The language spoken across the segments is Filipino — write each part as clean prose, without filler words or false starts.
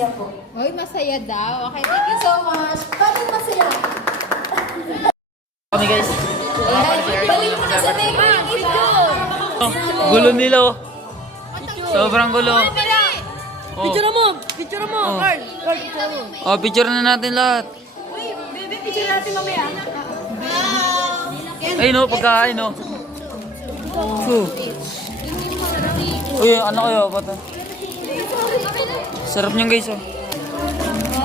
masaya po. Uy, masaya daw. Okay, thank you so much. Bakit masaya? Kami guys. Balik mo na sa baby yung picture. Gulo nila oh. Sobrang gulo. Oh. Picture mo! Picture mo! Oh. Carl! Carl, picture mo! Oh, picture na natin lahat. Uy, baby, picture natin mamaya. Ay no, pagkain no. Uy, ano kayo? Bata? Sarap niyan guys oh.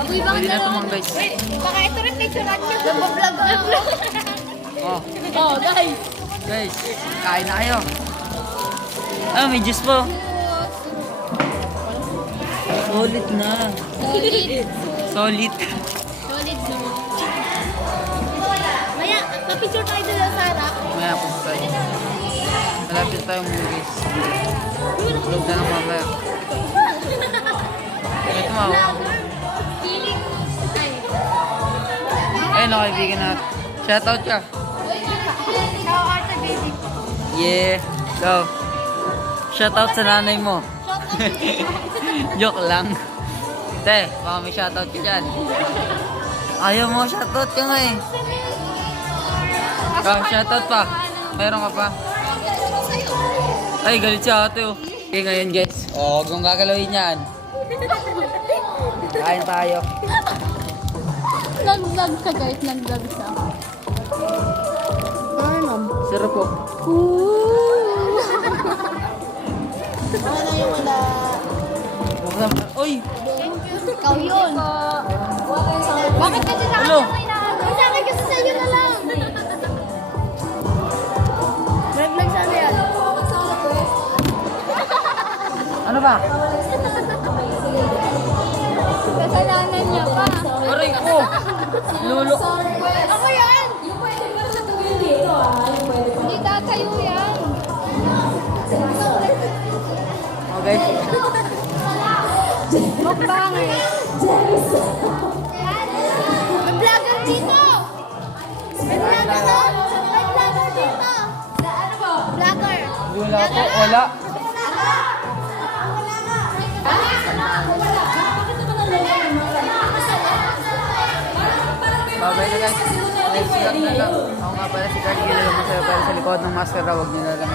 Pwede na tumang guys. Baka ito rin picture natin. Nag-vlog. Oh, Oh, guys! guys, kain na kayo. Ah, may juice po. Solid na. Solid. Solid no. Maya, pa-picture tayo doon sa harap. Maya po tayo. Malapit tayo muna guys. Tulog na ng mamaya. Ito mga. Feeling. Ayun na kaibigan natin. Shoutout ka. Shout out baby. Yeah. Go. Shoutout sa nanay mo. Joke lang. Te, baka may shoutout ka dyan. Ayaw mo, shoutout ka nga eh. Shoutout pa. Mayroon ka pa. Ay, galit si ate oh. Okay, ngayon guys. Oh, huwag mong gagalawin yan. Kain tayo. Nag-vlog ka guys, nag-vlog siya. Sarap po. Wala yung wala. Uy! Ikaw yun. Bakit kasi sa Hello. akin mo inaano? Sa akin kasi sa'yo na lang. Vlog sana yan. Ano ba? Kasalanan niya pa. Aray ko! Lulo. Ako yan! Hindi tatayo yan. Oh guys. Mukbangers. May vlogger dito! May vlogger dito! May vlogger dito! Ano ba? Vlogger! Wala po. Wala. Bye-bye na guys. Next vlog na lang. Ako nga pala si Carl. Gila mo sa'yo para sa likod ng master. Huwag niyo na lang.